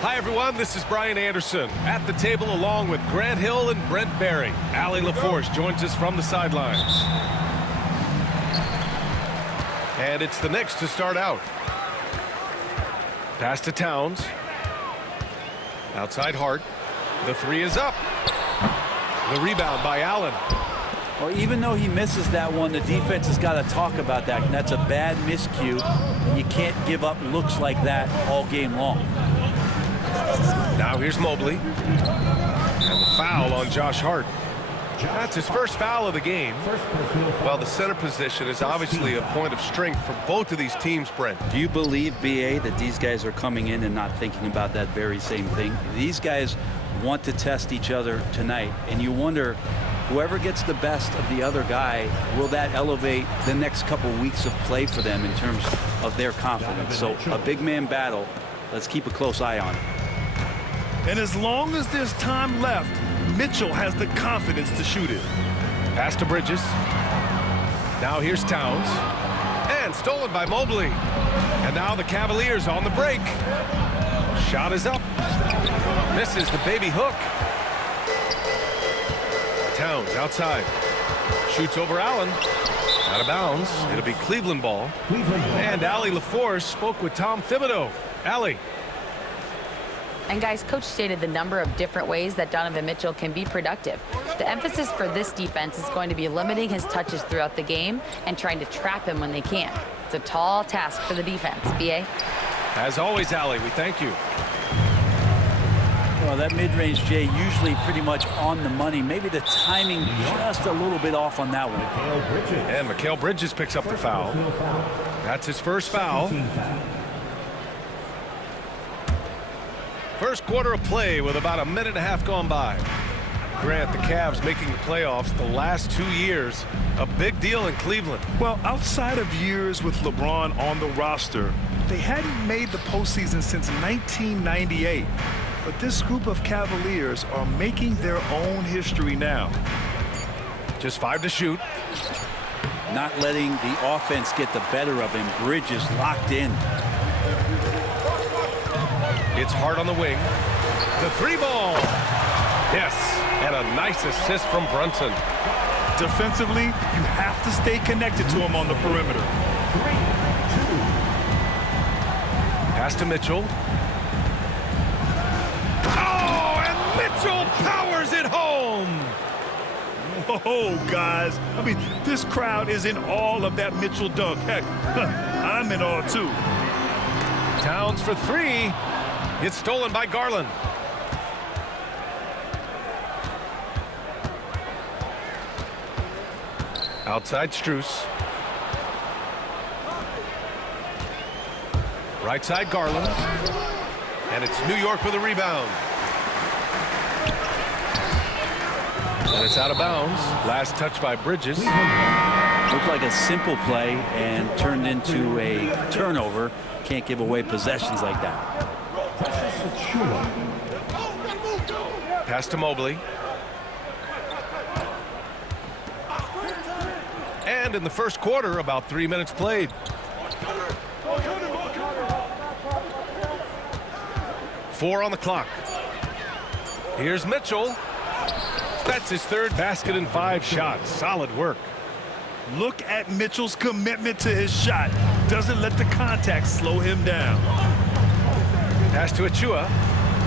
Hi, everyone. This is Brian Anderson at the table along with Grant Hill and Brent Barry. Allie LaForce joins us from the sidelines. And it's the Knicks to start out. Pass to Towns. Outside Hart. The three is up. The rebound by Allen. Well, even though he misses that one, the defense has got to talk about that. And that's a bad miscue. You can't give up looks like that all game long. Now here's Mobley. And the foul on Josh Hart. That's his first foul of the game. Well, the center position is obviously a point of strength for both of these teams, Brent. Do you believe, B.A., that these guys are coming in and not thinking about that very same thing? These guys want to test each other tonight, and you wonder, whoever gets the best of the other guy, will that elevate the next couple weeks of play for them in terms of their confidence? So a big man battle. Let's keep a close eye on it. And as long as there's time left, Mitchell has the confidence to shoot it. Pass to Bridges. Now here's Towns. And stolen by Mobley. And now the Cavaliers on the break. Shot is up. Misses the baby hook. Towns outside. Shoots over Allen. Out of bounds. It'll be Cleveland ball. And Allie LaForce spoke with Tom Thibodeau. Allie. And guys, coach stated the number of different ways that Donovan Mitchell can be productive. The emphasis for this defense is going to be limiting his touches throughout the game and trying to trap him when they can. It's a tall task for the defense. B.A.? As always, Allie, we thank you. Well, that mid-range, Jay, usually pretty much on the money. Maybe the timing just a little bit off on that one. And Mikal Bridges picks up the foul. That's his first foul. First quarter of play with about a minute and a half gone by. Grant, the Cavs making the playoffs the last 2 years. A big deal in Cleveland. Well, outside of years with LeBron on the roster, they hadn't made the postseason since 1998. But this group of Cavaliers are making their own history now. Just 5 to shoot. Not letting the offense get the better of him. Bridges locked in. It's Hart on the wing. The three ball. Yes, and a nice assist from Brunson. Defensively, you have to stay connected to him on the perimeter. Pass to Mitchell. Oh, and Mitchell powers it home. Whoa, guys. I mean, this crowd is in awe of that Mitchell dunk. Heck, I'm in awe, too. Towns for three. It's stolen by Garland. Outside Strus. Right side Garland. And it's New York with a rebound. And it's out of bounds. Last touch by Bridges. Looked like a simple play and turned into a turnover. Can't give away possessions like that. Pass to Mobley. And in the first quarter, about 3 minutes played. Four on the clock. Here's Mitchell. That's his third basket in 5 shots. Solid work. Look at Mitchell's commitment to his shot. Doesn't let the contact slow him down. Pass to Achua.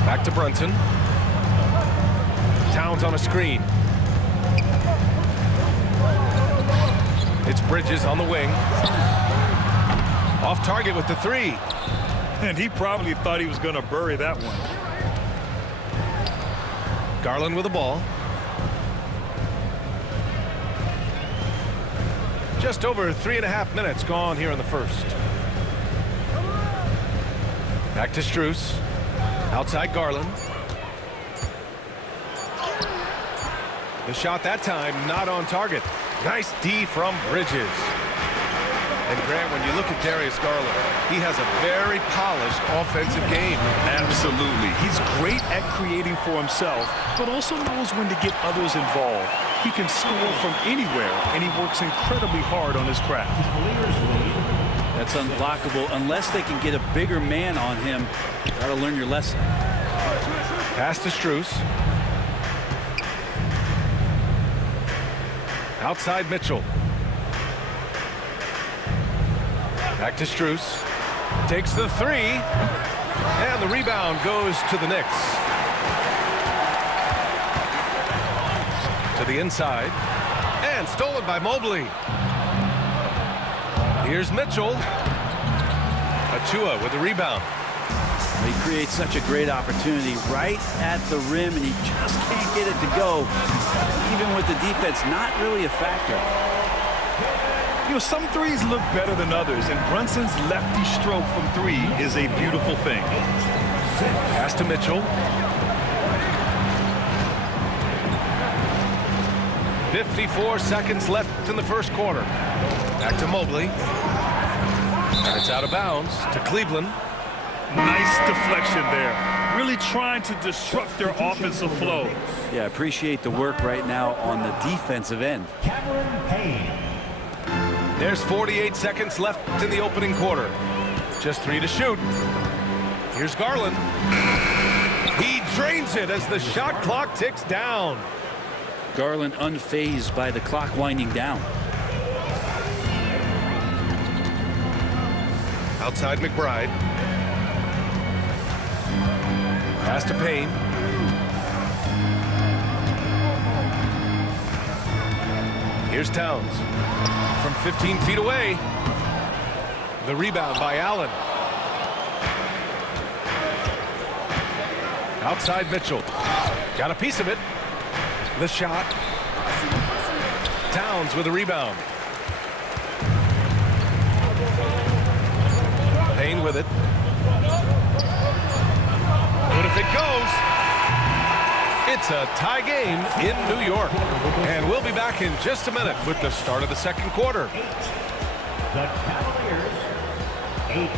Back to Brunson. Towns on a screen. It's Bridges on the wing. Off target with the three. And he probably thought he was going to bury that one. Garland with the ball. Just over 3.5 minutes gone here in the first. Back to Strus. Outside Garland. The shot that time not on target. Nice D from Bridges. And Grant, when you look at Darius Garland, he has a very polished offensive game. Absolutely. He's great at creating for himself, but also knows when to get others involved. He can score from anywhere, and he works incredibly hard on his craft. That's unblockable unless they can get a bigger man on him. Got to learn your lesson. Pass to Strus. Outside Mitchell. Back to Strus. Takes the three. And the rebound goes to the Knicks. To the inside. And stolen by Mobley. Here's Mitchell. Achua with the rebound. He creates such a great opportunity right at the rim, and he just can't get it to go. Even with the defense not really a factor. You know, some threes look better than others, and Brunson's lefty stroke from three is a beautiful thing. Pass to Mitchell. 54 seconds left in the first quarter. Back to Mobley. And it's out of bounds to Cleveland. Nice deflection there. Really trying to disrupt their offensive flow. Yeah, appreciate the work right now on the defensive end. There's 48 seconds left in the opening quarter. Just 3 to shoot. Here's Garland. He drains it as the shot clock ticks down. Garland unfazed by the clock winding down. Outside McBride. Pass to Payne. Here's Towns. From 15 feet away. The rebound by Allen. Outside Mitchell. Got a piece of it. The shot. Towns with a rebound. Payne with it. But if it goes, it's a tie game in New York. And we'll be back in just a minute with the start of the second quarter. The Cavaliers, 8.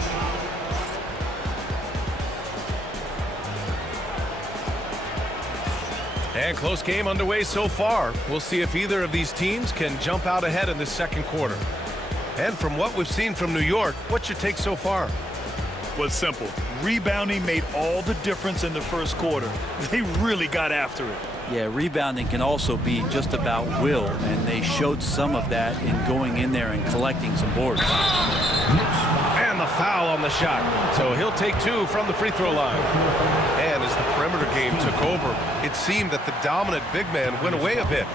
And close game underway so far. We'll see if either of these teams can jump out ahead in this second quarter. And from what we've seen from New York, what's your take so far? Was simple. Rebounding made all the difference in the first quarter. They really got after it. Yeah, rebounding can also be just about will, and they showed some of that in going in there and collecting some boards. And the foul on the shot. So he'll take 2 from the free throw line. And as the perimeter game took over, it seemed that the dominant big man went away a bit.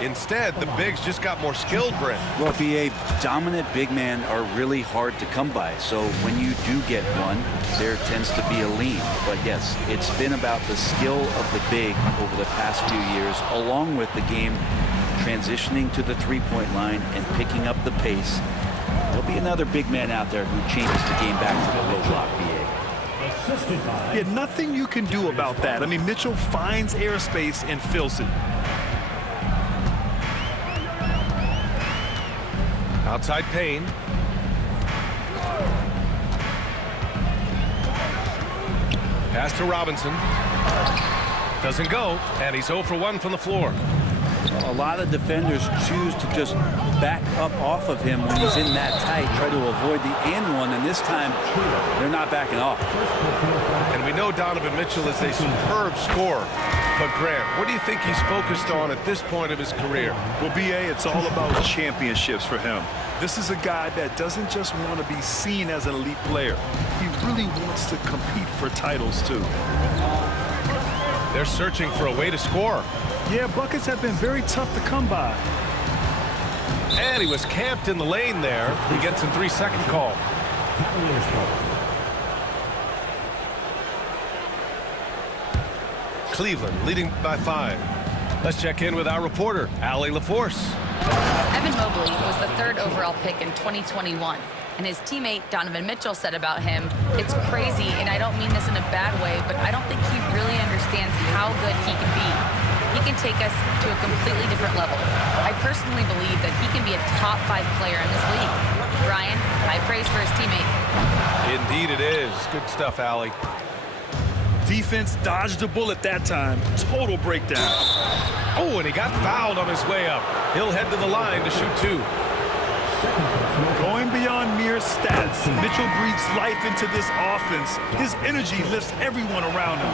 Instead, the bigs just got more skilled, Brent. Well, BA, dominant big men are really hard to come by. So when you do get one, there tends to be a lean. But yes, it's been about the skill of the big over the past few years, along with the game transitioning to the three-point line and picking up the pace. There'll be another big man out there who changes the game back to the low block, BA. Yeah, nothing you can do about that. I mean, Mitchell finds airspace and fills it. Outside Payne. Pass to Robinson. Doesn't go, and he's 0 for 1 from the floor. A lot of defenders choose to just back up off of him when he's in that tight, try to avoid the and one, and this time they're not backing off. And we know Donovan Mitchell is a superb scorer. But Grant, what do you think he's focused on at this point of his career? Well, BA, it's all about championships for him. This is a guy that doesn't just want to be seen as an elite player. He really wants to compete for titles, too. They're searching for a way to score. Yeah, buckets have been very tough to come by. And he was camped in the lane there. He gets a 3-second call. Cleveland leading by 5. Let's check in with our reporter, Allie LaForce. Evan Mobley was the 3rd overall pick in 2021. And his teammate Donovan Mitchell said about him, "It's crazy, and I don't mean this in a bad way, but I don't think he really understands how good he can be. He can take us to a completely different level. I personally believe that he can be a top 5 player in this league." Brian, high praise for his teammate. Indeed it is. Good stuff, Allie. Defense dodged a bullet that time. Total breakdown. Oh, and he got fouled on his way up. He'll head to the line to shoot 2. Going beyond mere stats, Mitchell breathes life into this offense. His energy lifts everyone around him.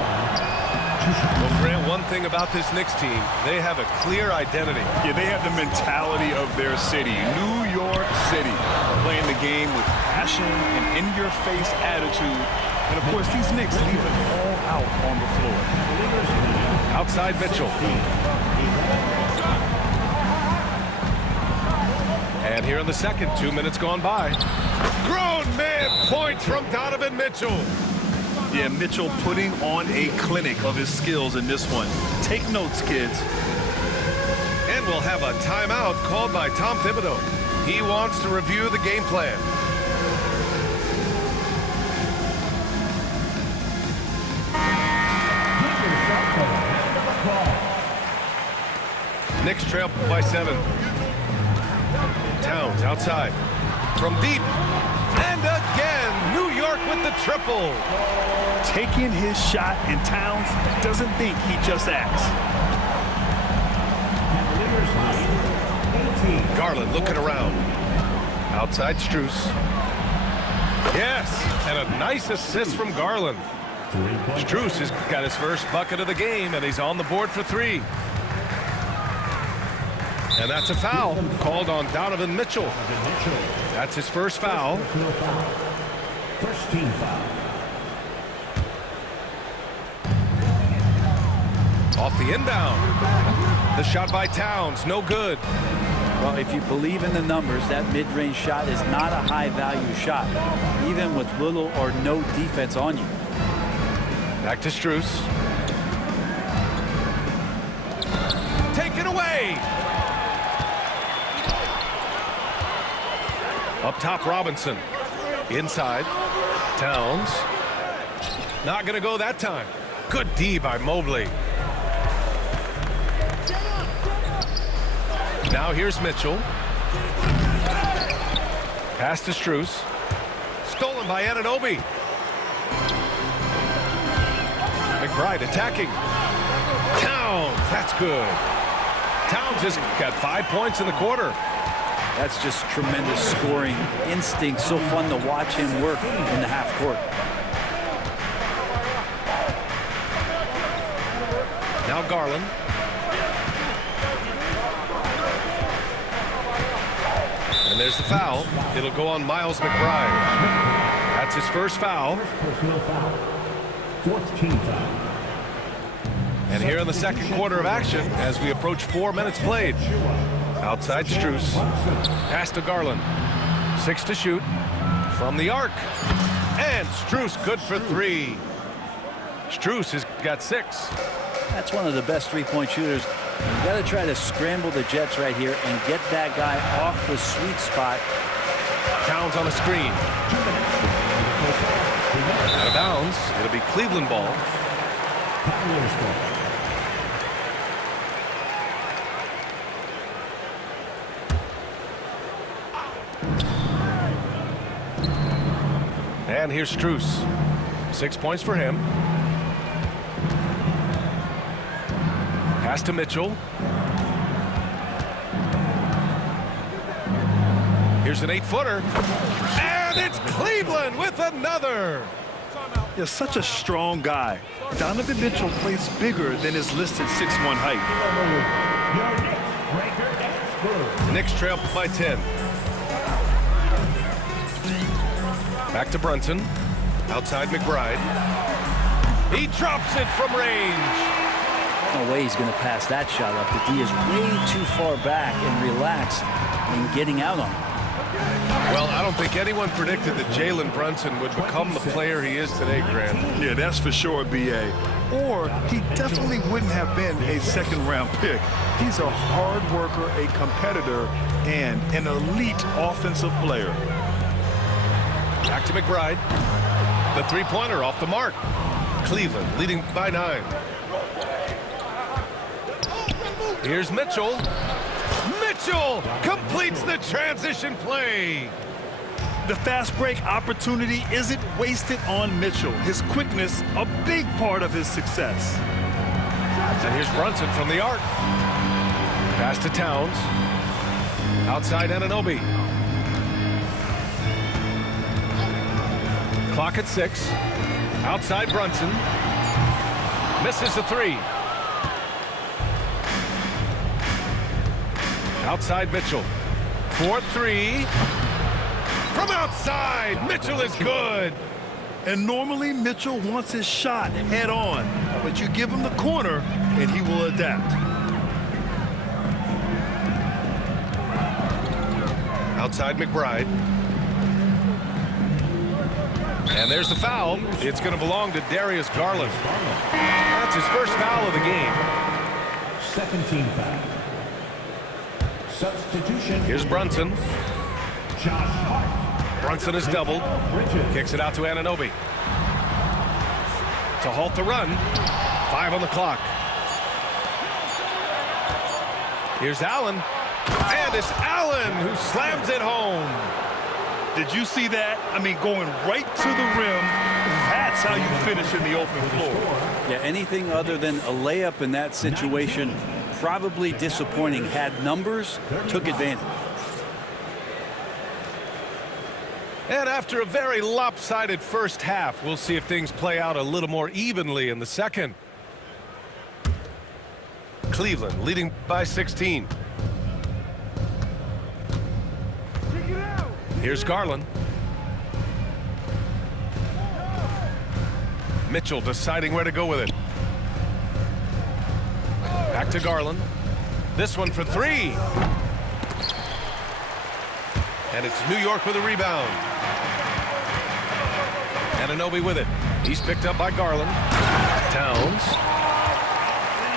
Well, Grant, one thing about this Knicks team, they have a clear identity. Yeah, they have the mentality of their city, New York City, playing the game with passion and in-your-face attitude. And, of course, these Knicks leave it all out on the floor. Outside Mitchell. And here in the second, 2 minutes gone by. Grown man points from Donovan Mitchell. Yeah, Mitchell putting on a clinic of his skills in this one. Take notes, kids. And we'll have a timeout called by Tom Thibodeau. He wants to review the game plan. Knicks trail by 7. Towns outside. From deep. And again, New York with the triple. Taking his shot, and Towns doesn't think, he just acts. Garland looking around. Outside Strus. Yes, and a nice assist from Garland. Strus has got his first bucket of the game, and he's on the board for 3. And that's a foul called on Donovan Mitchell. That's his first foul. First team foul. Off the inbound. The shot by Towns, no good. Well, if you believe in the numbers, that mid-range shot is not a high-value shot, even with little or no defense on you. Back to Strus. Taken away. Up top, Robinson. Inside, Towns. Not going to go that time. Good D by Mobley. Now here's Mitchell. Pass to Strus. Stolen by Anunoby. McBride attacking. Towns, that's good. Towns has got 5 points in the quarter. That's just tremendous scoring instinct. So fun to watch him work in the half court. Now Garland. And there's the foul. It'll go on Miles McBride. That's his first foul. Personal foul. Fourth team foul. And here in the second quarter of action, as we approach 4 minutes played. Outside Strus. Pass to Garland. 6 to shoot. From the arc. And Strus good for 3. Strus has got 6. That's one of the best three-point shooters. You got to try to scramble the Jets right here and get that guy off the sweet spot. Towns on a screen. Out of bounds. It'll be Cleveland ball. Cavaliers ball. And here's Strus. 6 points for him. Pass to Mitchell. Here's an 8-footer. And it's Cleveland with another. You're such a strong guy. Donovan Mitchell plays bigger than his listed 6'1" height. Knicks trail by 10. Back to Brunson. Outside McBride. He drops it from range. No way he's going to pass that shot up. The D is way too far back and relaxed in getting out on him. Well, I don't think anyone predicted that Jalen Brunson would become the player he is today, Grant. Yeah, that's for sure, B.A. Or he definitely wouldn't have been a second-round pick. He's a hard worker, a competitor, and an elite offensive player. Back to McBride. The three-pointer off the mark. Cleveland leading by 9. Here's Mitchell. Mitchell completes the transition play. The fast break opportunity isn't wasted on Mitchell. His quickness, a big part of his success. And here's Brunson from the arc. Pass to Towns. Outside Anunoby. Clock at 6. Outside Brunson. Misses the 3. Outside Mitchell. 4-3. From outside, Mitchell is good. And normally Mitchell wants his shot head on, but you give him the corner and he will adapt. Outside McBride. And there's the foul. It's going to belong to Darius Garland. That's his first foul of the game. Second team foul. Substitution. Here's Brunson. Josh Hart. Brunson is doubled. Kicks it out to Anunoby. To halt the run. 5 on the clock. Here's Allen. And it's Allen who slams it home. Did you see that? I mean, going right to the rim. That's how you finish in the open floor. Yeah, anything other than a layup in that situation, probably disappointing. Had numbers, took advantage. And after a very lopsided first half, we'll see if things play out a little more evenly in the second. Cleveland leading by 16. Here's Garland. Mitchell deciding where to go with it. Back to Garland. This one for 3. And it's New York with a rebound. Anunoby with it. He's picked up by Garland. Towns.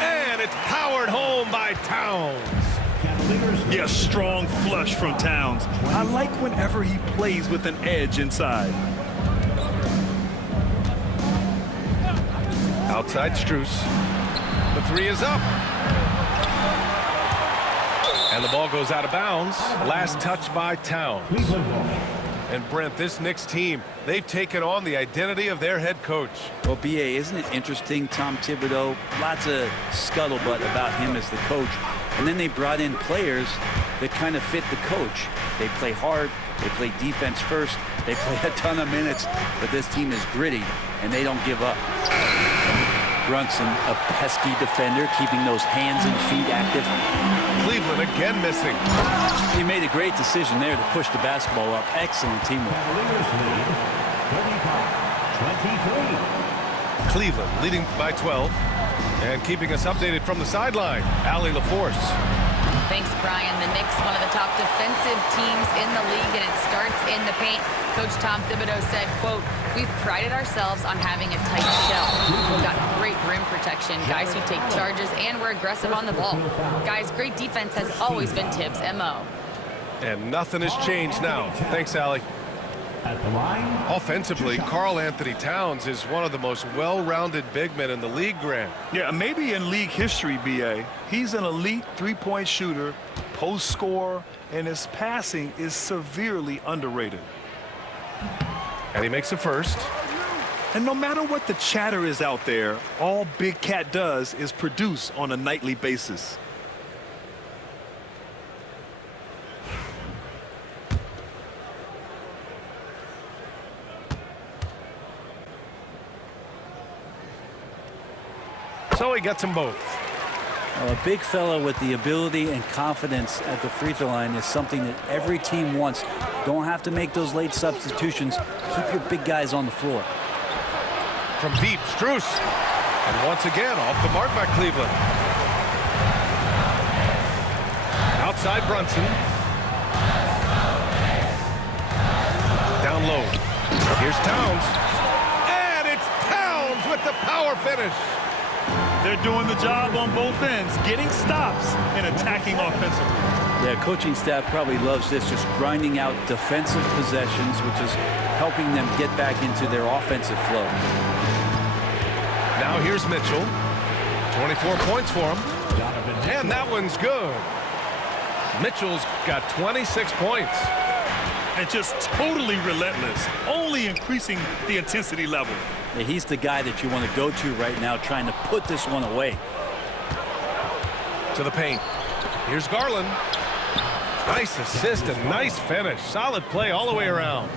And it's powered home by Towns. Yes, strong flush from Towns. I like whenever he plays with an edge inside. Outside Strus. The 3 is up. And the ball goes out of bounds. Last touch by Towns. And Brent, this Knicks team, they've taken on the identity of their head coach. Well, B.A., isn't it interesting, Tom Thibodeau? Lots of scuttlebutt about him as the coach. And then they brought in players that kind of fit the coach. They play hard. They play defense first. They play a ton of minutes. But this team is gritty, and they don't give up. Brunson, a pesky defender, keeping those hands and feet active. Cleveland again missing. He made a great decision there to push the basketball up. Excellent teamwork. Cleveland leading by 12. And keeping us updated from the sideline, Allie LaForce. Thanks, Brian. The Knicks, one of the top defensive teams in the league, and it starts in the paint. Coach Tom Thibodeau said, quote, "We've prided ourselves on having a tight shell. We've got great rim protection, guys who take charges, and we're aggressive on the ball. Guys, great defense has always been Tibbs' MO." And nothing has changed now. Thanks, Allie. At the line. Offensively, Karl Anthony Towns is one of the most well-rounded big men in the league, Grant. Yeah, maybe in league history, B.A. He's an elite three-point shooter, post scorer, and his passing is severely underrated. And he makes the first. And no matter what the chatter is out there, all Big Cat does is produce on a nightly basis. So he gets them both. Well, a big fella with the ability and confidence at the free throw line is something that every team wants. Don't have to make those late substitutions. Keep your big guys on the floor. From deep, Strus. And once again, off the mark by Cleveland. Outside Brunson. Down low. Here's Towns. And it's Towns with the power finish. They're doing the job on both ends, getting stops and attacking offensively. Yeah, coaching staff probably loves this, just grinding out defensive possessions, which is helping them get back into their offensive flow. Now here's Mitchell. 24 points for him. And that one's good. Mitchell's got 26 points. And just totally relentless, only increasing the intensity level. Yeah, he's the guy that you want to go to right now, trying to put this one away. To the paint. Here's Garland. Nice assist and nice finish. Solid play all the way around.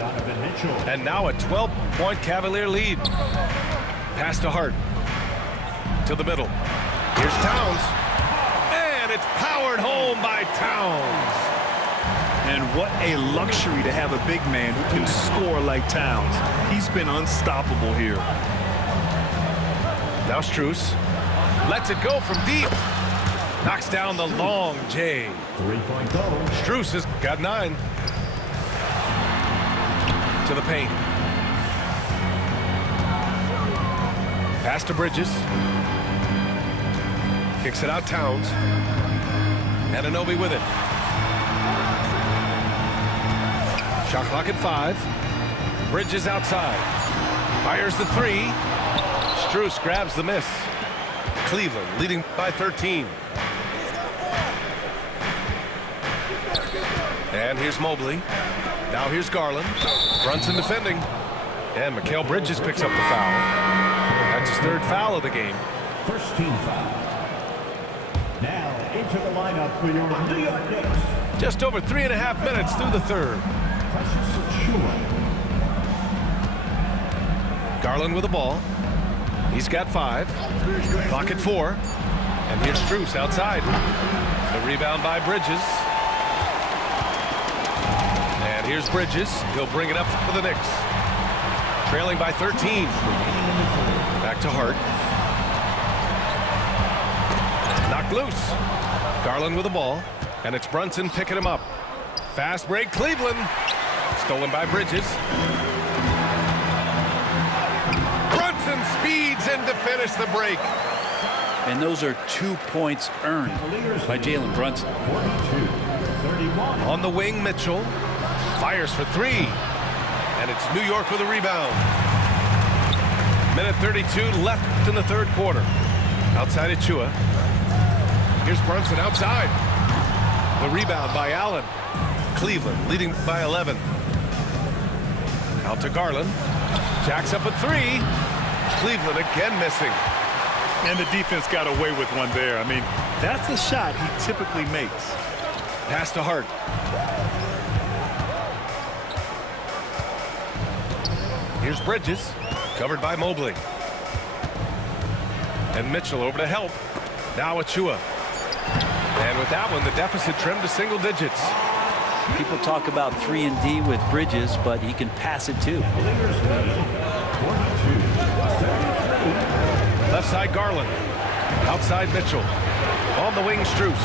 Donovan Mitchell. And now a 12-point Cavalier lead. Pass to Hart. To the middle. Here's Towns. And it's powered home by Towns. And what a luxury to have a big man who can score like Towns. He's been unstoppable here. Now Strus lets it go from deep. Knocks down the long J. 3-point goal. Strus has got 9. To the paint. Pass to Bridges. Kicks it out Towns. Anunoby with it. Shot clock at 5. Bridges outside. Fires the 3. Strus grabs the miss. Cleveland leading by 13. And here's Mobley. Now here's Garland. Brunson defending. And Mikal Bridges picks up the foul. That's his 3rd foul of the game. First team foul. Now into the lineup for your New York Knicks. Just over 3.5 minutes through the 3rd. Precious Achiuwa. Garland with the ball. He's got 5. Clock at 4. And here's Strus outside. The rebound by Bridges. And here's Bridges. He'll bring it up for the Knicks. Trailing by 13. Back to Hart. Knocked loose. Garland with the ball. And it's Brunson picking him up. Fast break, Cleveland. Stolen by Bridges. Brunson speeds in to finish the break. And those are 2 points earned by Jalen Brunson. 42-31. On the wing, Mitchell fires for 3. And it's New York with a rebound. Minute 32 left in the 3rd quarter. Outside Achiuwa. Here's Brunson outside. The rebound by Allen. Cleveland leading by 11. Out to Garland. Jacks up a 3. Cleveland again missing. And the defense got away with one there. I mean, that's a shot he typically makes. Pass to Hart. Here's Bridges. Covered by Mobley. And Mitchell over to help. Now Achiuwa. And with that one, the deficit trimmed to single digits. People talk about 3 and D with Bridges, but he can pass it too. Left side Garland. Outside Mitchell. On the wing Strus.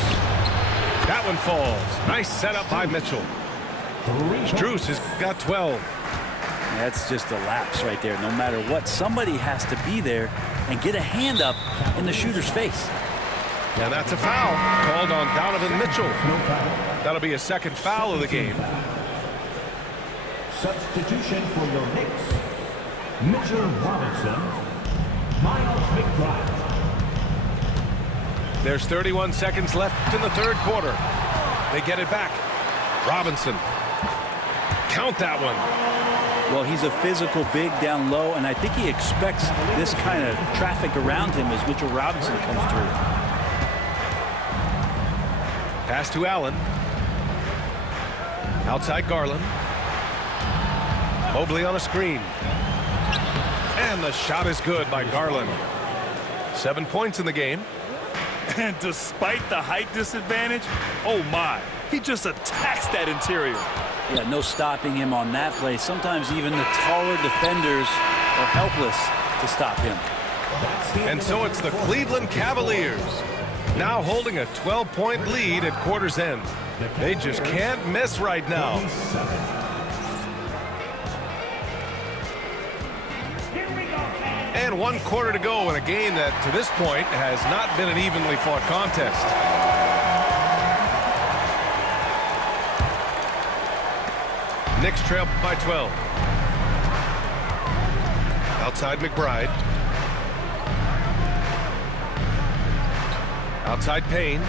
That one falls. Nice setup by Mitchell. Strus has got 12. That's just a lapse right there. No matter what, somebody has to be there and get a hand up in the shooter's face. And that's a foul called on Donovan Mitchell. That'll be a 2nd foul of the game. Substitution for your Knicks. Mitchell Robinson. Miles McBride. There's 31 seconds left in the 3rd quarter. They get it back. Robinson. Count that one. Well, he's a physical big down low, and I think he expects this kind of traffic around him as Mitchell Robinson comes through. Pass to Allen. Outside Garland. Mobley on a screen. And the shot is good by Garland. 7 points in the game. And despite the height disadvantage, oh my, he just attacks that interior. Yeah, no stopping him on that play. Sometimes even the taller defenders are helpless to stop him. And so it's the Cleveland Cavaliers now holding a 12-point lead at quarter's end. They just can't miss right now. And 1 quarter to go in a game that, to this point, has not been an evenly fought contest. Knicks trail by 12. Outside McBride. Outside Payne.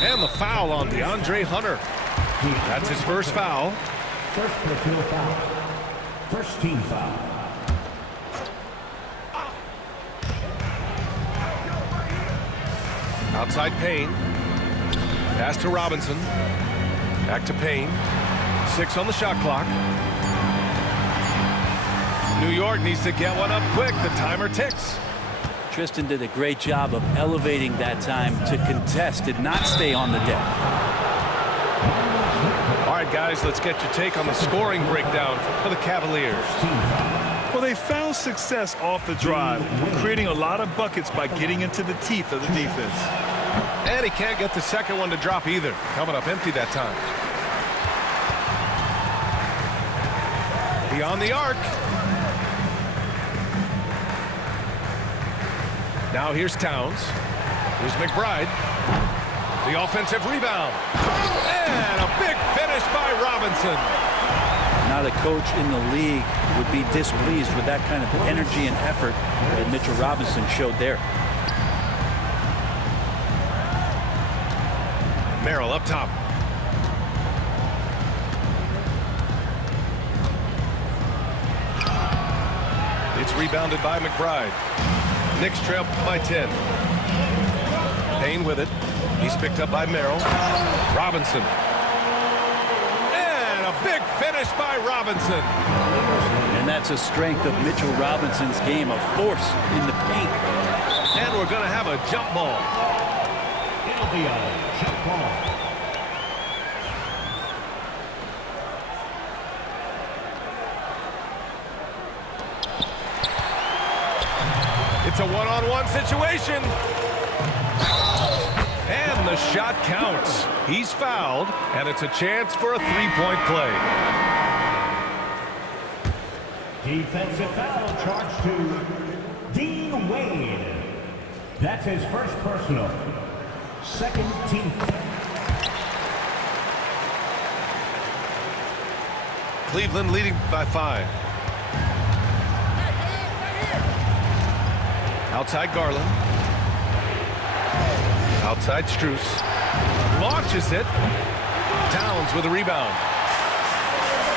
And the foul on DeAndre Hunter. That's his 1st foul. First personal foul. First team foul. Outside Payne. Pass to Robinson. Back to Payne. 6 on the shot clock. New York needs to get one up quick. The timer ticks. Tristan did a great job of elevating that time to contest, did not stay on the deck. All right, guys, let's get your take on the scoring breakdown for the Cavaliers. Well, they found success off the drive, creating a lot of buckets by getting into the teeth of the defense. And he can't get the second one to drop either. Coming up empty that time. Beyond the arc. Now here's Towns. Here's McBride. The offensive rebound. And a big finish by Robinson. Not a coach in the league would be displeased with that kind of energy and effort that Mitchell Robinson showed there. Merrill up top. It's rebounded by McBride. Knicks trail by 10. Payne with it. He's picked up by Merrill. Robinson. And a big finish by Robinson. And that's a strength of Mitchell Robinson's game, a force in the paint. And we're going to have a jump ball. It'll be a jump ball. It's a one-on-one situation. And the shot counts. He's fouled, and it's a chance for a three-point play. Defensive foul charged to Dean Wade. That's his first personal. Second team. Cleveland leading by 5. Outside Garland. Outside Strus. Launches it. Towns with a rebound.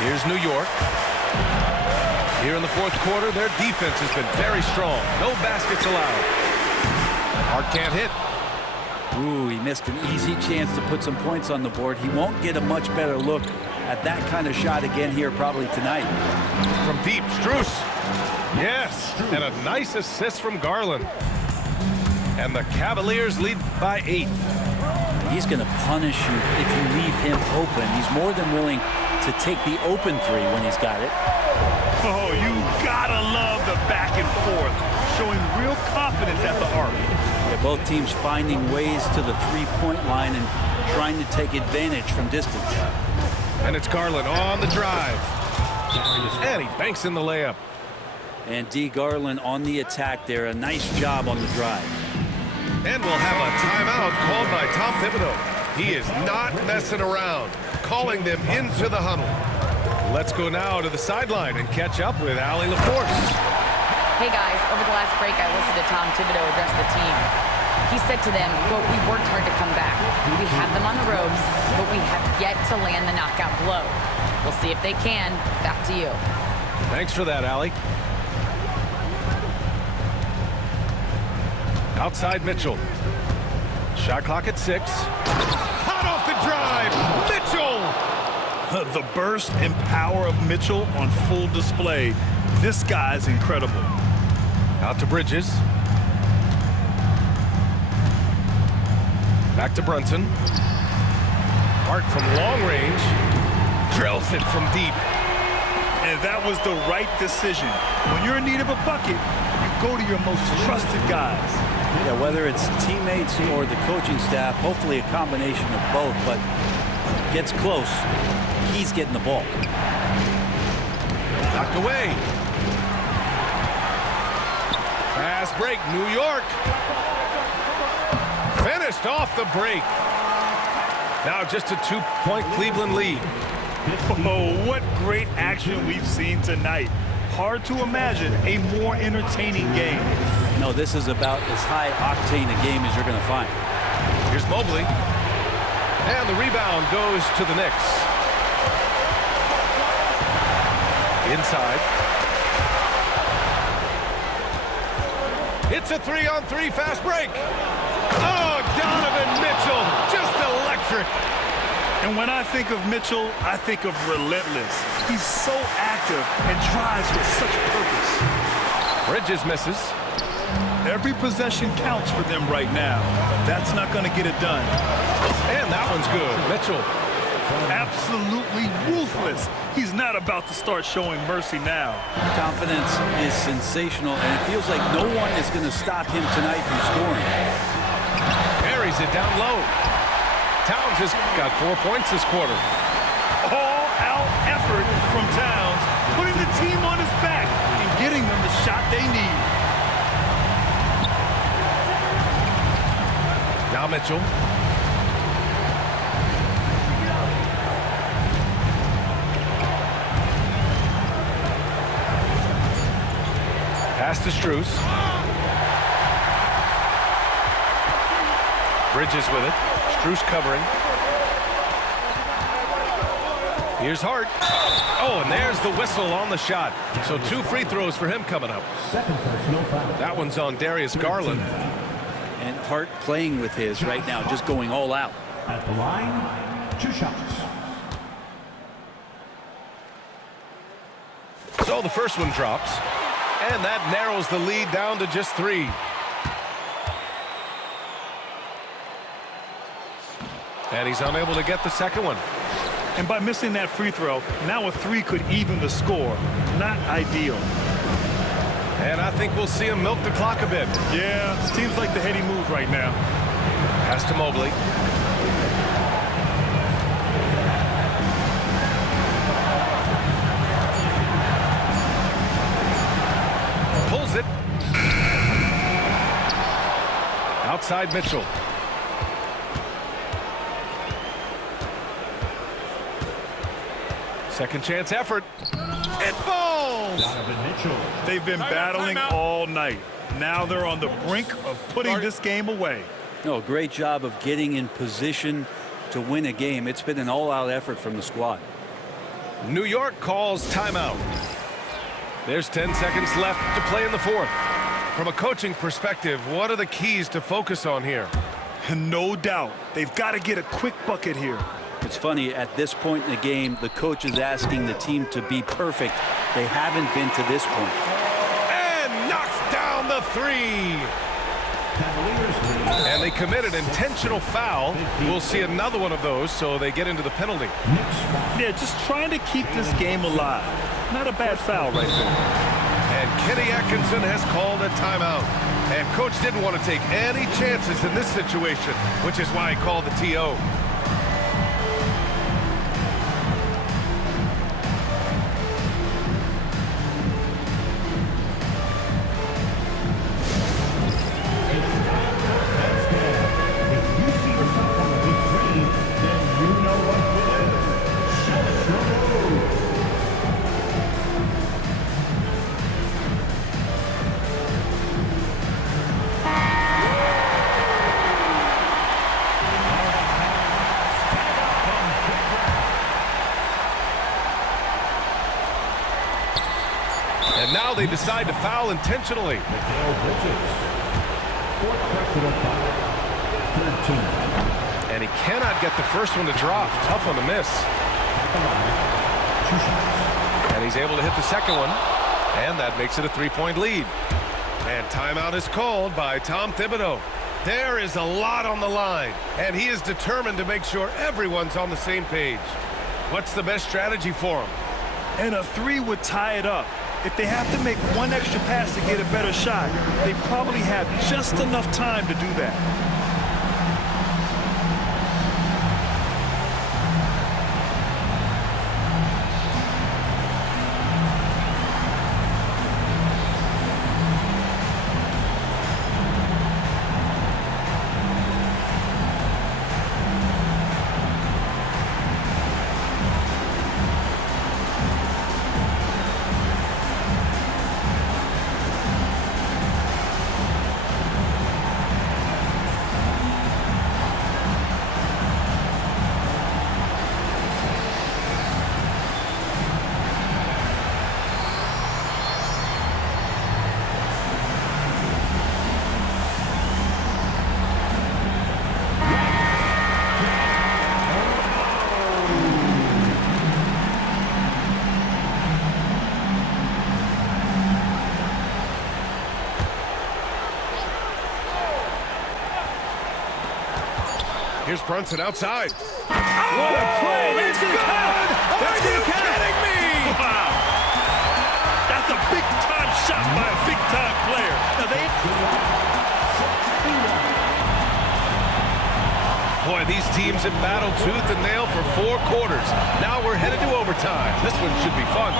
Here's New York. Here in the fourth quarter, their defense has been very strong. No baskets allowed. Hart can't hit. Ooh, he missed an easy chance to put some points on the board. He won't get a much better look at that kind of shot again here probably tonight. From deep, Strus. Yes, and a nice assist from Garland. And the Cavaliers lead by 8. He's going to punish you if you leave him open. He's more than willing to take the open three when he's got it. Oh, you gotta love the back and forth, showing real confidence at the arc. Yeah, both teams finding ways to the three-point line and trying to take advantage from distance. And it's Garland on the drive. And he banks in the layup. And D. Garland on the attack there. A nice job on the drive. And we'll have a timeout called by Tom Thibodeau. He is not messing around, calling them into the huddle. Let's go now to the sideline and catch up with Allie LaForce. Hey guys, over the last break, I listened to Tom Thibodeau address the team. He said to them, quote, "We worked hard to come back. We have them on the ropes, but we have yet to land the knockout blow. We'll see if they can." Back to you. Thanks for that, Allie. Outside Mitchell. Shot clock at 6. Hot off the drive, Mitchell! The burst and power of Mitchell on full display. This guy's incredible. Out to Bridges. Back to Brunson. Hart from long range. Drills it from deep. And that was the right decision. When you're in need of a bucket, you go to your most trusted guys. Yeah, whether it's teammates or the coaching staff, hopefully a combination of both, but gets close, he's getting the ball. Knocked away. Fast break, New York. Finished off the break. Now just a 2-point Cleveland lead. Oh, what great action we've seen tonight. Hard to imagine a more entertaining game. No, this is about as high-octane a game as you're going to find. Here's Mobley. And the rebound goes to the Knicks. Inside. It's a 3-on-3 fast break. Oh, Donovan Mitchell just electric. And when I think of Mitchell, I think of relentless. He's so active and drives with such purpose. Bridges misses. Every possession counts for them right now. That's not going to get it done. And that one's good. Mitchell. Absolutely ruthless. He's not about to start showing mercy now. Confidence is sensational, and it feels like no one is going to stop him tonight from scoring. Buries it down low. Towns has got 4 points this quarter. All-out effort from Towns, putting the team on his back and getting them the shot they need. Now Mitchell. Pass to Strus. Bridges with it. Strus covering. Here's Hart. Oh, and there's the whistle on the shot. So 2 free throws for him coming up. Second personal foul. That one's on Darius Garland. And Hart playing with his right now, just going all out. At the line, 2 shots. So the first one drops. And that narrows the lead down to just 3. And he's unable to get the second one. And by missing that free throw, now a 3 could even the score. Not ideal. And I think we'll see him milk the clock a bit. Yeah, seems like the heady move right now. Pass to Mobley. Pulls it. Outside Mitchell. Second chance effort. It falls! They've been battling all night. Now they're on the brink of putting this game away. No, great job of getting in position to win a game. It's been an all-out effort from the squad. New York calls timeout. There's 10 seconds left to play in the fourth. From a coaching perspective, what are the keys to focus on here? No doubt. They've got to get a quick bucket here. It's funny, at this point in the game, the coach is asking the team to be perfect. They haven't been to this point. And knocks down the 3. And they commit an intentional foul. We'll see another one of those, so they get into the penalty. Yeah, just trying to keep this game alive. Not a bad foul right there. And Kenny Atkinson has called a timeout. And coach didn't want to take any chances in this situation, which is why he called the TO. And now they decide to foul intentionally. And he cannot get the first one to drop. Tough one to miss. And he's able to hit the second one. And that makes it a 3-point lead. And timeout is called by Tom Thibodeau. There is a lot on the line, and he is determined to make sure everyone's on the same page. What's the best strategy for him? And a 3 would tie it up. If they have to make one extra pass to get a better shot, they probably have just enough time to do that. Here's Brunson outside. What a play! That's going to count! Are you kidding me? Wow. That's a big-time shot by a big-time player. Now Boy, these teams have battled tooth and nail for 4 quarters. Now we're headed to overtime. This one should be fun.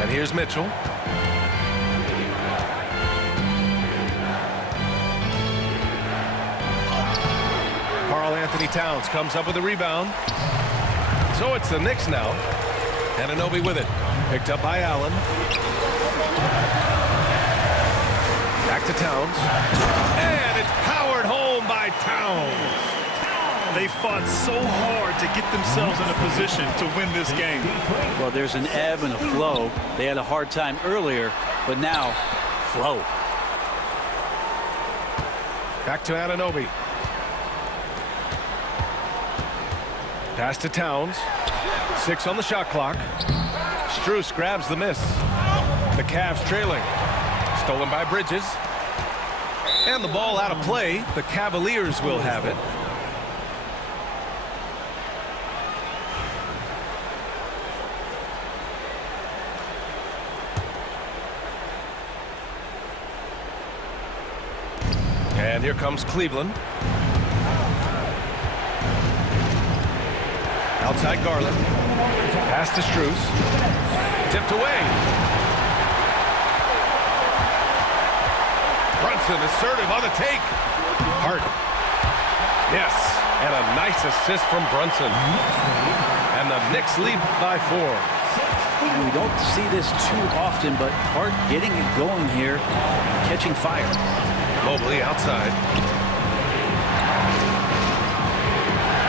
And here's Mitchell. Karl-Anthony Towns comes up with a rebound. So it's the Knicks now. Anunoby with it. Picked up by Allen. Back to Towns. And it's powered home by Towns. they fought so hard to get themselves in a position to win this game. Well, there's an ebb and a flow. They had a hard time earlier, but now, flow. Back to Anunoby. Pass to Towns. 6 on the shot clock. Strus grabs the miss. The Cavs trailing. Stolen by Bridges. And the ball out of play. The Cavaliers will have it. And here comes Cleveland. Outside Garland. Pass to Strus. Tipped away. Brunson assertive on the take. Hart. Yes. And a nice assist from Brunson. And the Knicks lead by 4. We don't see this too often, but Hart getting it going here, catching fire. Mobley outside.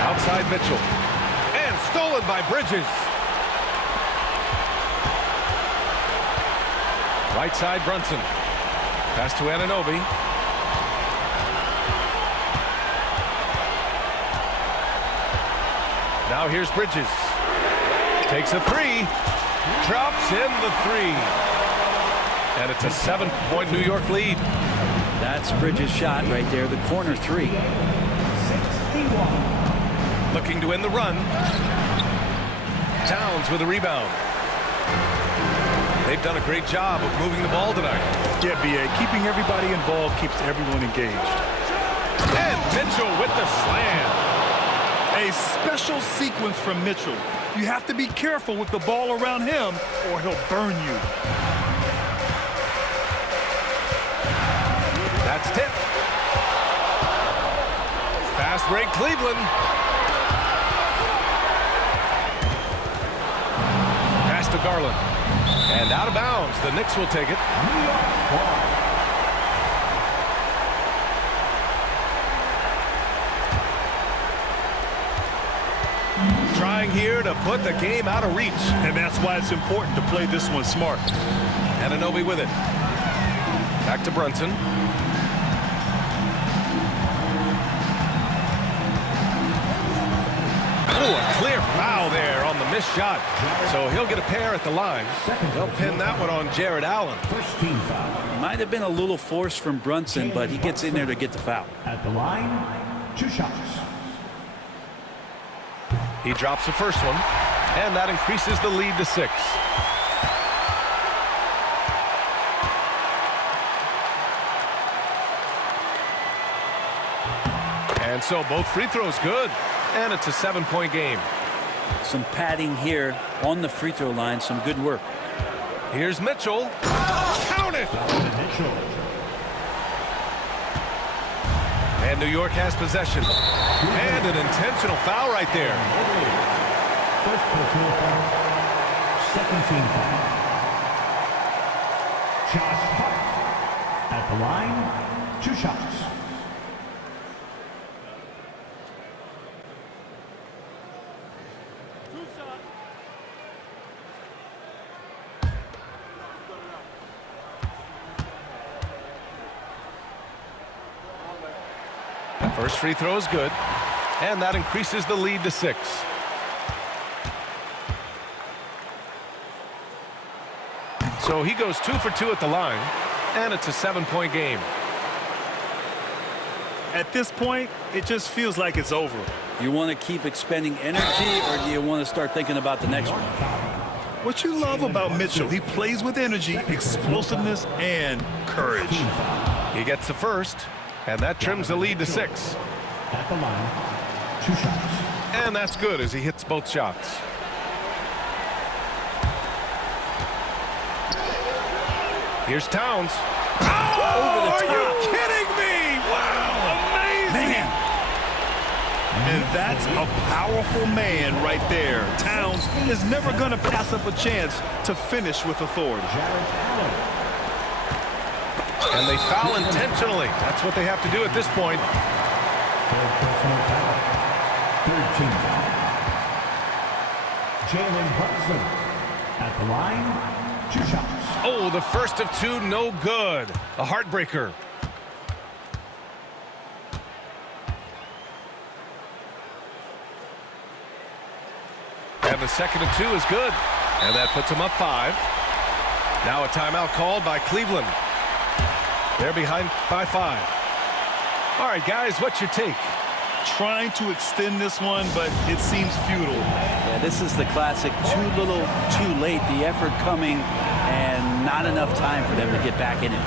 Outside Mitchell. And stolen by Bridges. Right side Brunson. Pass to Anunoby. Now here's Bridges. Takes a 3. Drops in the 3. And it's a 7-point New York lead. That's Bridges' shot right there, the corner 3. 61. Looking to win the run. Towns with a rebound. They've done a great job of moving the ball tonight. Yeah, B.A. Keeping everybody involved keeps everyone engaged. And Mitchell with the slam. A special sequence from Mitchell. You have to be careful with the ball around him or he'll burn you. That's tipped. Fast break Cleveland. Pass to Garland. And out of bounds. The Knicks will take it. Trying here to put the game out of reach. And that's why it's important to play this one smart. Anunoby with it. Back to Brunson. Oh, a clear foul there on the missed shot. So he'll get a pair at the line. They'll pin that one on Jared Allen. First team foul. Might have been a little force from Brunson, but he gets in there to get the foul. At the line, 2 shots. He drops the first one, and that increases the lead to 6. And so both free throws good, and it's a 7-point game. Some padding here on the free throw line, some good work. Here's Mitchell. Count it! Mitchell. And New York has possession. And an intentional foul right there. First personal foul. Second team foul. Josh Hart. At the line, 2 shots. First free throw is good, and that increases the lead to 6. So he goes 2 for 2 at the line, and it's a 7-point game. At this point, it just feels like it's over. You want to keep expending energy, or do you want to start thinking about the next one? What you love about Mitchell, he plays with energy, explosiveness, and courage. He gets the first, and that trims the lead to 6. At the line, 2 shots. And that's good as he hits both shots. Here's Towns. Oh, are you kidding me? Wow, amazing. Man. And that's a powerful man right there. Towns is never going to pass up a chance to finish with authority. And they foul intentionally. That's what they have to do at this point. Third personal foul. Third team foul. Jalen Brunson at the line, 2 shots. Oh, the first of 2, no good. A heartbreaker. And the second of 2 is good. And that puts them up 5. Now a timeout called by Cleveland. They're behind by 5. All right, guys, what's your take? Trying to extend this one, but it seems futile. Yeah, this is the classic too little, too late. The effort coming and not enough time for them to get back in it.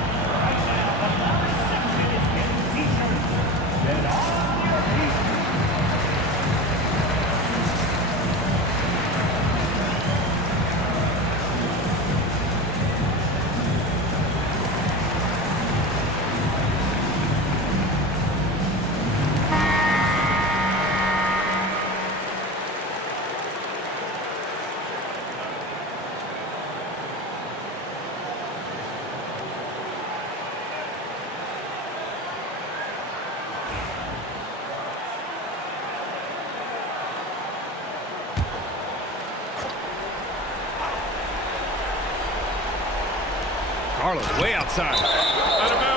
Garland way outside.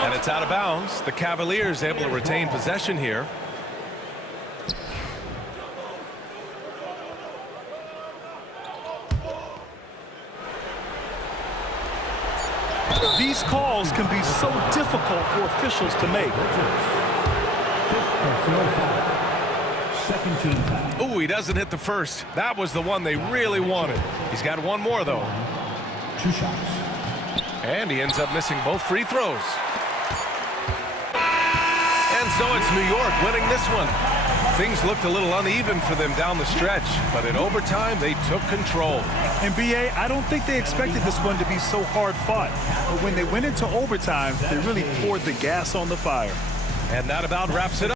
And it's out of bounds. The Cavaliers able to retain possession here. These calls can be so difficult for officials to make. Fifth personal foul. Second team foul. Ooh, he doesn't hit the first. That was the one they really wanted. He's got one more, though. 2 shots. And he ends up missing both free throws. And so it's New York winning this one. Things looked a little uneven for them down the stretch, but in overtime, they took control. And B.A., I don't think they expected this one to be so hard fought. But when they went into overtime, they really poured the gas on the fire. And that about wraps it up.